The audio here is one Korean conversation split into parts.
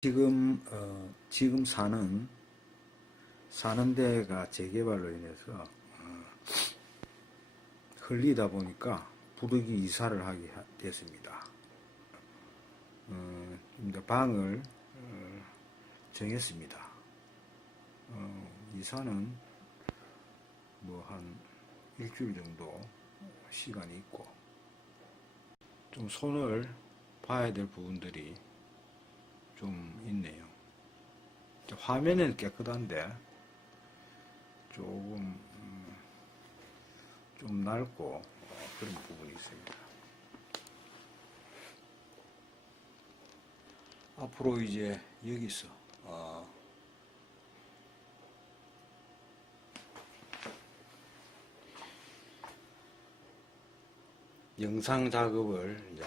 지금 사는 데가 재개발로 인해서 흘리다 보니까 부득이 이사를 하게 됐습니다. 이제 방을 정했습니다. 이사는 뭐 한 일주일 정도 시간이 있고, 좀 손을 봐야 될 부분들이 좀 있네요. 화면은 깨끗한데 조금 좀 낡고 그런 부분이 있습니다. 앞으로 이제 여기서 영상 작업을 이제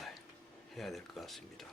해야 될 것 같습니다.